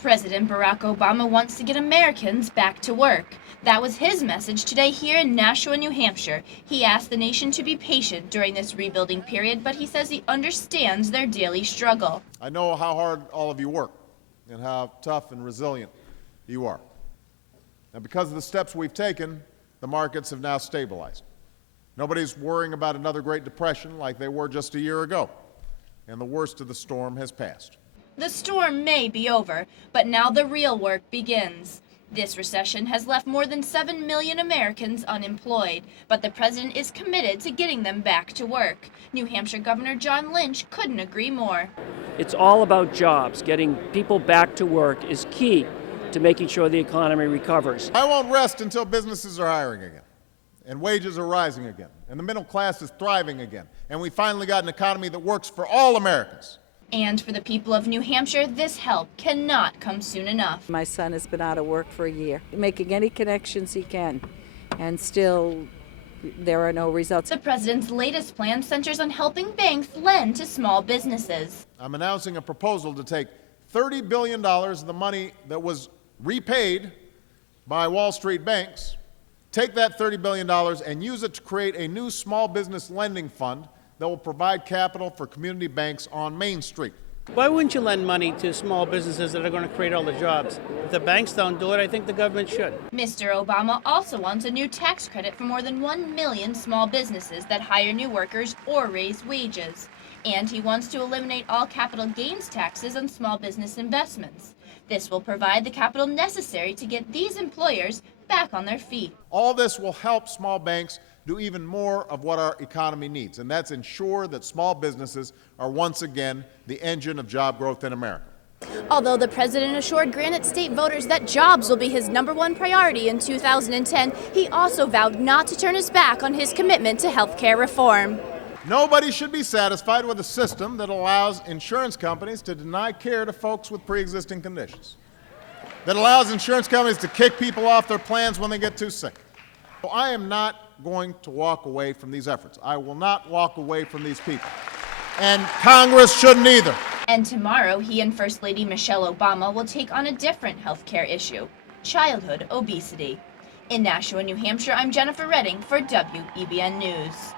President Barack Obama wants to get Americans back to work. That was his message today here in Nashua, New Hampshire. He asked the nation to be patient during this rebuilding period, but he says he understands their daily struggle. I know how hard all of you work and how tough and resilient you are. Now, because of the steps we've taken, the markets have now stabilized. Nobody's worrying about another Great Depression like they were just a year ago, and the worst of the storm has passed. The storm may be over, but now the real work begins. This recession has left more than 7 million Americans unemployed, but the president is committed to getting them back to work. New Hampshire Governor John Lynch couldn't agree more. It's all about jobs. Getting people back to work is key to making sure the economy recovers. I won't rest until businesses are hiring again, and wages are rising again, and the middle class is thriving again, and we finally got an economy that works for all Americans. And for the people of New Hampshire, this help cannot come soon enough. My son has been out of work for a year, making any connections he can, and still there are no results. The president's latest plan centers on helping banks lend to small businesses. I'm announcing a proposal to take $30 billion of the money that was repaid by Wall Street banks, take that $30 billion and use it to create a new small business lending fund that will provide capital for community banks on Main Street. Why wouldn't you lend money to small businesses that are going to create all the jobs? If the banks don't do it, I think the government should. Mr. Obama also wants a new tax credit for more than 1 million small businesses that hire new workers or raise wages. And he wants to eliminate all capital gains taxes on small business investments. This will provide the capital necessary to get these employers back on their feet. All this will help small banks do even more of what our economy needs, and that's ensure that small businesses are once again the engine of job growth in America. Although the president assured Granite State voters that jobs will be his #1 priority in 2010, he also vowed not to turn his back on his commitment to health care reform. Nobody should be satisfied with a system that allows insurance companies to deny care to folks with pre-existing conditions, that allows insurance companies to kick people off their plans when they get too sick. So I am not going to walk away from these efforts. I will not walk away from these people. And Congress shouldn't either. And tomorrow, he and First Lady Michelle Obama will take on a different health care issue: childhood obesity. In Nashua, New Hampshire, I'm Jennifer Redding for WEBN News.